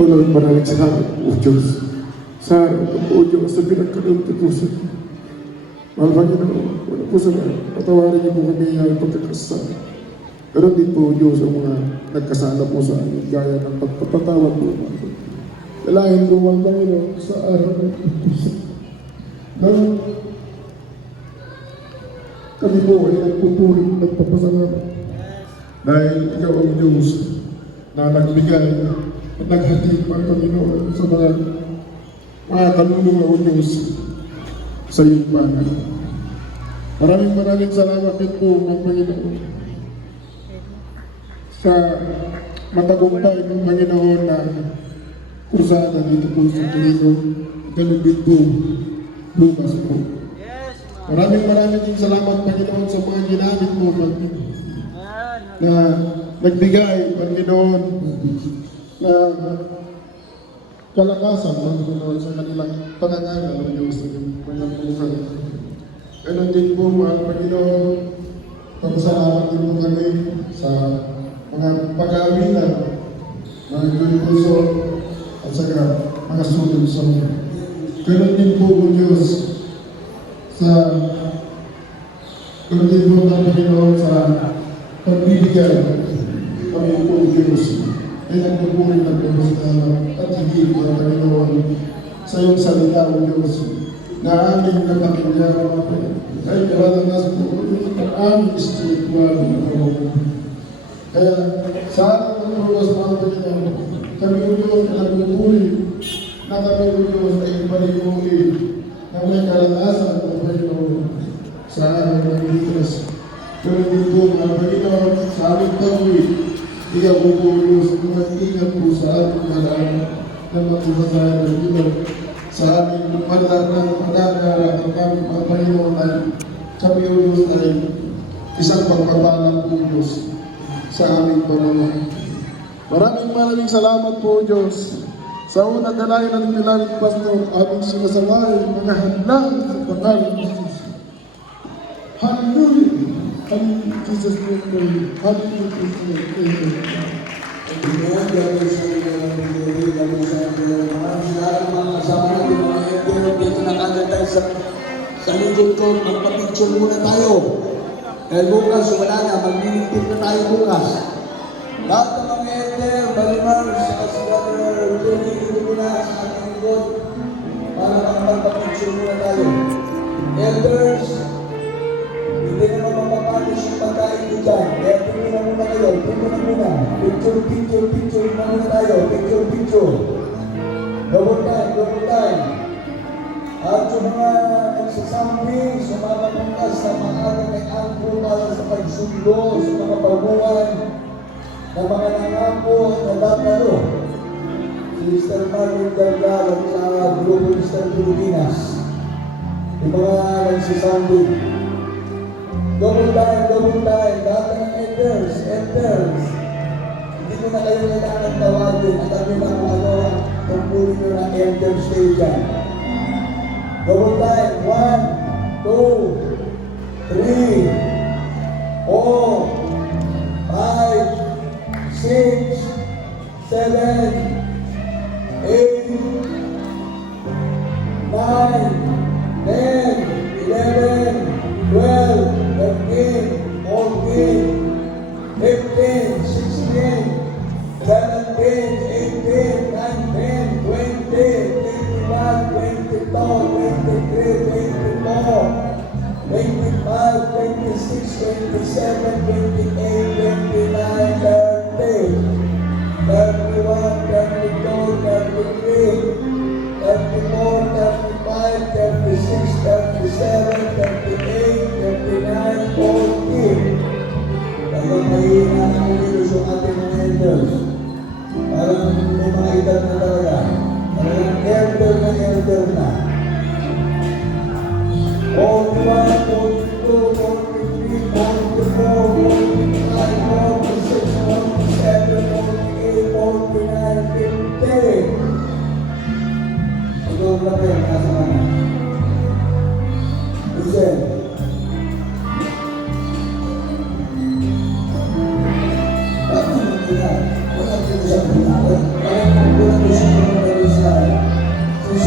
Maraming salamat po, Diyos. Sa po, Diyos, sa pinagkalunti po sa mahal Panginoon, wala po sa patawarin niyo po kami ay pagkakasala. Pero din po, Diyos, ang mga nagkasala po sa amin, gaya ng pagpapatawad po. Dalahin po, mahal Panginoon, sa araw ng puso. Nang kami po ay nagpupulong, nagpapasalamat. Dahil ikaw ang Diyos na nagbigay at naghatid ang Panginoon sa mga kaluluwa o Diyos sa iyong banal. Maraming salamat din po ng Panginoon sa matagumpay ng Panginoon na krusada dito po sa Pilipino. Ganun din po bukas po. Maraming din salamat, Panginoon, sa mga ginamit mo na nagbigay, Panginoon, na kalakasan, Panginoon, sa kanilang panangalan ng Diyos sa kanyang buhay. Ganon din po, mahal Panginoon, pagpasalamat din po kami sa mga pag-aawinan, mga puso, at saka mga sunod sa mga. Ganon din po, O Diyos, ganon din po, mahal Panginoon, sa pagbibigay kami po, Diyos, ay nagpupunin ng Diyos at higit ng Panginoon sa iyong salita, O Diyos, na aming napakinggan ay karadanas po ang aming spiritual na Panginoon. Kaya sa araw ng Diyos, mga Panginoon, kami, O Diyos, na nagpupunin na kami, O Diyos, ay ipalimuli na may kalakasan ng Panginoon sa araw ng Diyos. Pero dito, mga Panginoon, sa aming pag-uwi, ikaw po po, Diyos, mag-ingat po sa aming malaan ng mga ibasahan ng Diyos. Sa aming malaan ng pag-aaral ng aming mga Panginoon ay kami, O Diyos, ay isang pagpapalang po, Diyos, sa aming Panginoon. Maraming salamat po, Diyos, sa unang dalayan ng nilang pastor, aming sinasaway, mga hadlang sa pangalan ng Jesus. Hallelujah! Hallelujah, Jesus name, pray. Hallelujah, Jesus name, amen. Amen. Gawin sa inyo ng pinili, gawin sa inyo. Maraming salamat mga kasama natin, mga elder. Dito na kagad tayo sa lingkod ko. Magpa-picture muna tayo. Dahil bukas, wala na. Mag-meeting na tayo bukas. Lahat ng mga elder, Balimars, sa Brother Johnny, dito muna sa ating lingkod. Para magpa-picture muna tayo. Elders, hindi naman mapapanis yung pagkain nyo dyan. Kaya tingnan muna kayo. Tingnan muna. Picture muna tayo. Picture. Double time. At yung mga nagsasambing, sumamapuntas sa mga may angko para sa pagsundo, sa mga baguhan, na mga nangako na datalo. Si Mr. Marvin Delgado sa Grupo Mr. Pilipinas. Yung mga nagsasambing. Double time, lahat ng elders. Hindi ko na kayo kailangan tawagin at kami na kung ano ang tungkulin nyo ng elder station. Double time, 1, 2, 3, 4, 5, 6, 7, 8, 9, 10, 11, 12, 13, 14, 15, 16, 17, 18, 19, 20, 21, 22, 23, 24, 25, 26, 27, 28, 29, 30, 31, 32,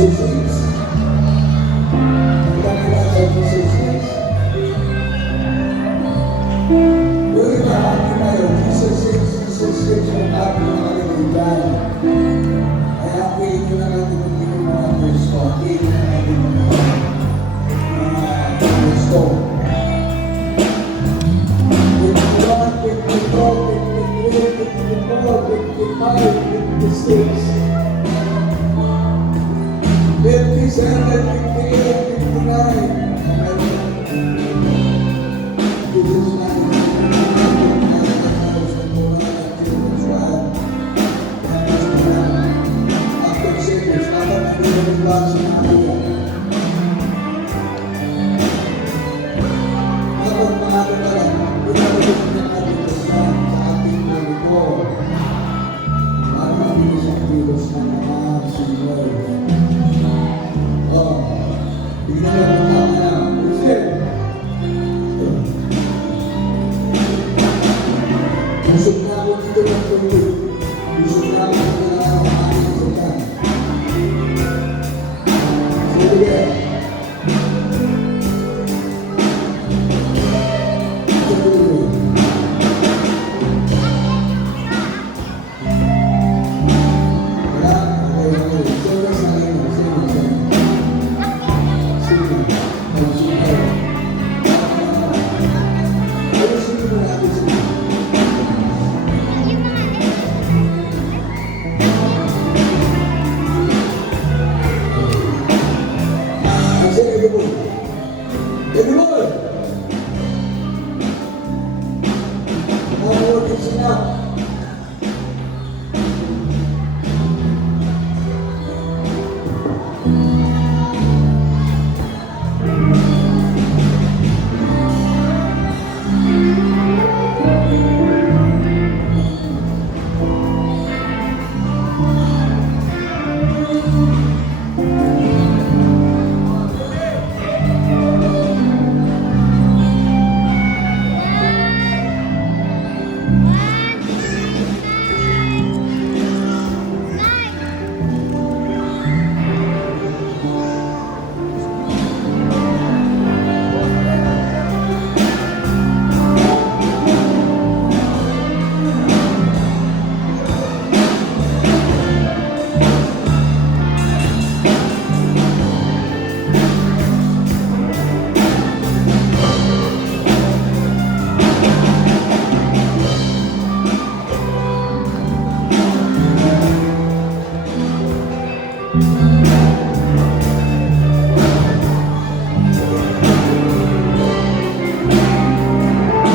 Jesus. Ang dami na sa Jesus. Yung iba, happy tayo. Jesus yung happy na kalimutan. Kaya pili ko na natin yung mga verse ko. Pili ko na natin yung mga verse ko. 57, 58, 59.